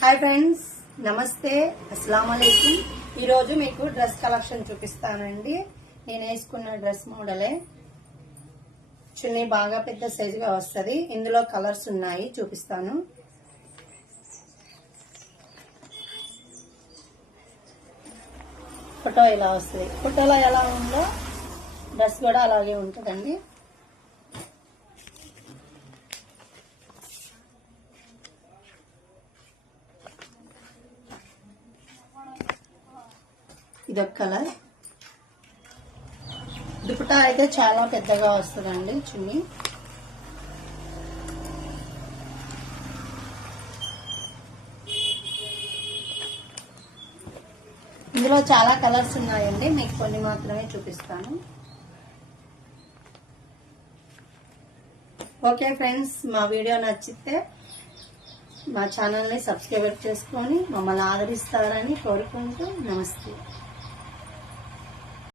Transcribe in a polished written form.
Hi friends, నమస్తే, అస్సలాము అలైకుం. ఈరోజు మీకు డ్రెస్ కలెక్షన్ చూపిస్తానండి. నేను వేసుకున్న డ్రెస్ మోడలే. చున్నీ బాగా పెద్ద సైజుగా వస్తుంది. ఇందులో కలర్స్ ఉన్నాయి, చూపిస్తాను. ఫోటో ఇలా వస్తుంది. ఫోటోలో ఎలా ఉందో డ్రెస్ కూడా అలాగే ఉంటుందండి. ఇదొక కలర్. దుపట్టా అయితే చాలా పెద్దగా వస్తుందండి చున్నీ. ఇందులో చాలా కలర్స్ ఉన్నాయండి, మీకు కొన్ని మాత్రమే చూపిస్తాను. ఓకే ఫ్రెండ్స్, మా వీడియో నచ్చితే మా ఛానల్ని సబ్స్క్రైబ్ చేసుకొని మమ్మల్ని ఆదరిస్తారని కోరుకుంటూ నమస్తే.